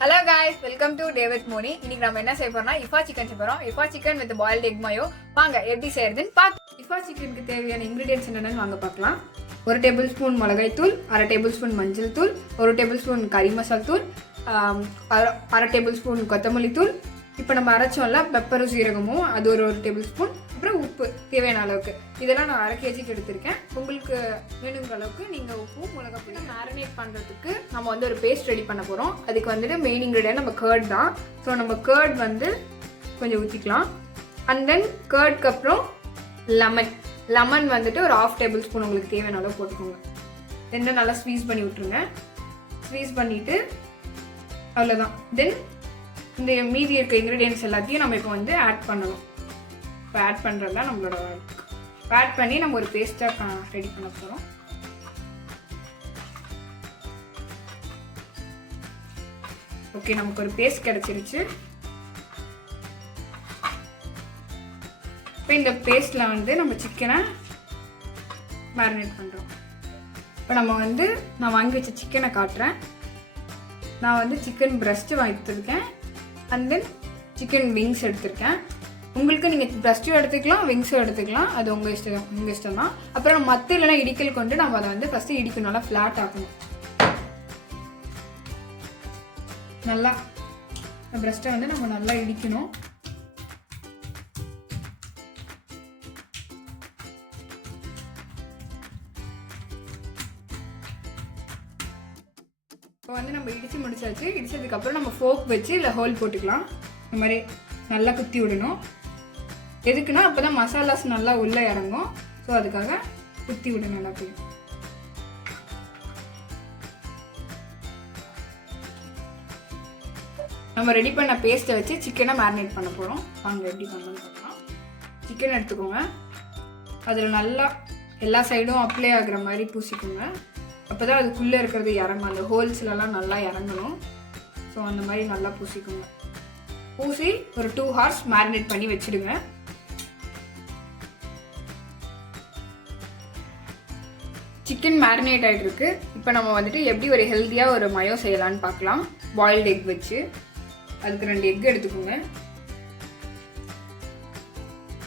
Hello guys, welcome to Day with Moni. இன்னைக்கு நம்ம என்ன செய்ய போறோம்னா இஃபா சிக்கன் செய்ய போறோம். இஃபா chicken with boiled egg mayo. வாங்க எப்படி செய்யறதுன்னு பார்க்கலாம். இஃபா சிக்கனுக்கு தேவையான இன்கிரிடியன்ட்ஸ் என்னென்னு வாங்க பார்க்கலாம். 1 டேபிள் ஸ்பூன் மிளகாய் தூள், 1/2 டேபிள் ஸ்பூன் மஞ்சள் தூள், 1 டேபிள் ஸ்பூன் கறி மசால் தூள், 1/2 டேபிள் ஸ்பூன் கொத்தமல்லி தூள். இப்போ நம்ம அரைச்சோம்ல பெப்பரும் சீரகமும் அது ஒரு டேபிள் ஸ்பூன், அப்புறம் உப்பு தேவையான அளவுக்கு. இதெல்லாம் நான் 1/2 kg எடுத்திருக்கேன். உங்களுக்கு வேணுங்கிற அளவுக்கு நீங்கள் உப்பு மிளகா பொடி. மேரினேட் பண்ணுறதுக்கு நம்ம வந்து ஒரு பேஸ்ட் ரெடி பண்ண போகிறோம். அதுக்கு வந்துட்டு மெயின் இன்க்ரீடியன்ட் நம்ம கர்ட் தான். ஸோ நம்ம கர்ட் வந்து கொஞ்சம் ஊற்றிக்கலாம். அண்ட் தென் கர்ட்க்கு அப்புறம் லெமன் வந்துட்டு ஒரு 1/2 டேபிள் ஸ்பூன் உங்களுக்கு தேவையான அளவு போட்டுக்கோங்க. ரெண்டும் நல்லா ஸ்வீஸ் பண்ணி விட்ருங்க. ஸ்வீஸ் பண்ணிவிட்டு அவ்வளோதான். தென் இந்த மீதி இருக்க இன்க்ரீடியன்ட்ஸ் எல்லாத்தையும் நம்ம இப்போ வந்து ஆட் பண்ணணும். இப்போ ஆட் பண்ணுறது தான் நம்மளோட ஒர்க். ஆட் பண்ணி நம்ம ஒரு பேஸ்ட்டாக ரெடி பண்ண போகிறோம். ஓகே, நமக்கு ஒரு பேஸ்ட் கிடச்சிருச்சு. இப்போ இந்த பேஸ்ட்டில் வந்து நம்ம சிக்கனை மேரினேட் பண்ணுறோம். இப்போ நான் வாங்கி வச்ச சிக்கனை காட்டுறேன். நான் வந்து சிக்கன் பிரஸ்ட்டு வாங்கிட்டுருக்கேன். அண்ட் தென் சிக்கன் விங்ஸ் எடுத்திருக்கேன். உங்களுக்கு நீங்கள் பிரஸ்ட்டும் எடுத்துக்கலாம், விங்ஸும் எடுத்துக்கலாம். அது உங்கள் இஷ்டம் தான். அப்புறம் மற்ற இல்லைனா இடிக்கல் கொண்டு நம்ம அதை வந்து ஃபஸ்ட்டு இடிக்கணும், நல்லா ஃப்ளாட் ஆக்கணும். நல்லா பிரஸ்ட்டை வந்து நம்ம நல்லா இடிக்கணும். இப்போ வந்து நம்ம இடித்து முடிச்சாச்சு. இடிச்சதுக்கப்புறம் நம்ம ஃபோக் வச்சு இல்லை ஹோல் போட்டுக்கலாம். இந்த மாதிரி நல்லா குத்தி விடணும். எதுக்குன்னா அப்போ தான் மசாலாஸ் நல்லா உள்ளே இறங்கும். ஸோ அதுக்காக குத்தி விடணும் எல்லாத்தையும். நம்ம ரெடி பண்ண பேஸ்ட்டை வச்சு சிக்கனை மேரினேட் பண்ண போகிறோம். வாங்க எப்படி பண்ணணும்னு பார்க்கலாம். சிக்கன் எடுத்துக்கோங்க. அதில் நல்லா எல்லா சைடும் அப்ளை ஆகுற மாதிரி பூசிக்கோங்க. அப்போ தான் அதுக்குள்ளே இருக்கிறது இறங்கும். அந்த ஹோல்ஸ்லலாம் நல்லா இறங்கணும். ஸோ அந்த மாதிரி நல்லா பூசிக்கோங்க. பூசி ஒரு 2 hours மேரினேட் பண்ணி வச்சுடுங்க. சிக்கன் மேரினேட் ஆகிட்டு இருக்கு. இப்போ நம்ம வந்துட்டு எப்படி ஒரு ஹெல்த்தியாக ஒரு மயோ செய்யலான்னு பார்க்கலாம். பாயில்டு எக் வச்சு அதுக்கு 2 எக் எடுத்துக்கோங்க.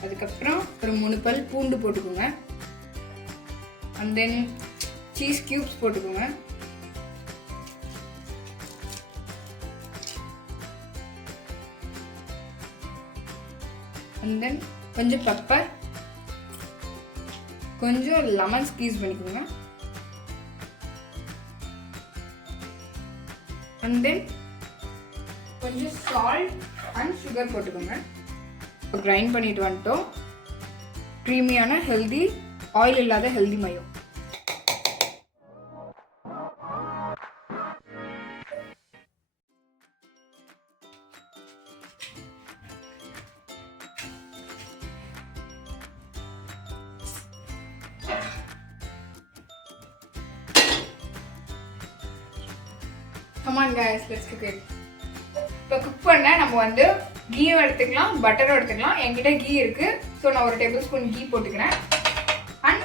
அதுக்கப்புறம் ஒரு 3 பல் பூண்டு போட்டுக்கோங்க. அண்ட் தென் சீஸ் கியூப்ஸ் போட்டுக்கோங்க. அண்ட் தென் கொஞ்சம் பெப்பர், கொஞ்சம் லெமன் ஸ்க்வீஸ் பண்ணிக்கோங்க. அண்ட் தென் கொஞ்சம் சால்ட் அண்ட் சுகர் போட்டுக்கோங்க. இப்போ கிரைண்ட் பண்ணிட்டு வந்துட்டோம். க்ரீமியான ஹெல்தி, ஆயில் இல்லாத healthy mayo. Come on guys, let's cook it. இப்போ குக் பண்ண நம்ம வந்து கீயும் எடுத்துக்கலாம், பட்டரும் எடுத்துக்கலாம். என்கிட்ட கீ இருக்கு. ஸோ நான் ஒரு டேபிள் ஸ்பூன் கீ போட்டுக்கிறேன். அண்ட்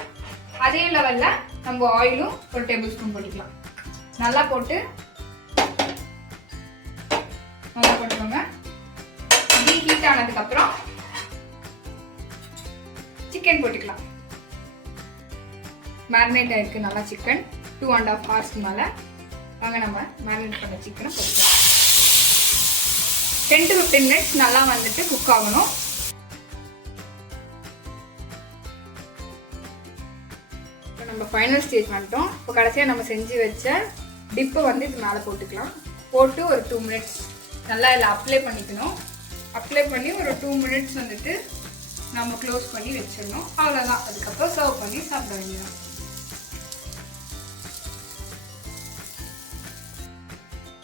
அதே லெவலில் நம்ம ஆயிலும் ஒரு டேபிள் ஸ்பூன் போட்டுக்கலாம். நல்லா போட்டுக்கோங்க. கீ ஹீட் ஆனதுக்கப்புறம் சிக்கன் போட்டுக்கலாம். மேரினேட் ஆயிருக்கு நல்லா சிக்கன் 2.5 hours மேலே. வாங்க நம்ம மேரினேட் பண்ண சிக்கனை போட்டுக்கலாம். 10 to 15 minutes நல்லா வந்துட்டு குக் ஆகணும். இப்போ நம்ம ஃபைனல் ஸ்டேஜ் வந்துட்டோம். இப்போ கடைசியாக நம்ம செஞ்சு வச்ச டிப்பை வந்து இது மேலே போட்டுக்கலாம். போட்டு ஒரு 2 minutes நல்லா இதில் அப்ளை பண்ணிக்கணும். அப்ளை பண்ணி ஒரு 2 minutes வந்துட்டு நம்ம க்ளோஸ் பண்ணி வச்சிடணும். அவ்வளோதான். அதுக்கப்புறம் சர்வ் பண்ணி சாப்பிட வேண்டியதான்.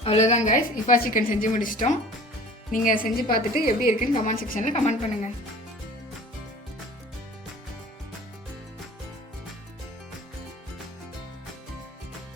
அவ்வளோதான் கைஸ், இஃபா சிக்கன் செஞ்சு முடிச்சிட்டோம். நீங்கள் செஞ்சு பார்த்துட்டு எப்படி இருக்குன்னு கமெண்ட் செக்ஷனில் கமெண்ட் பண்ணுங்கள்.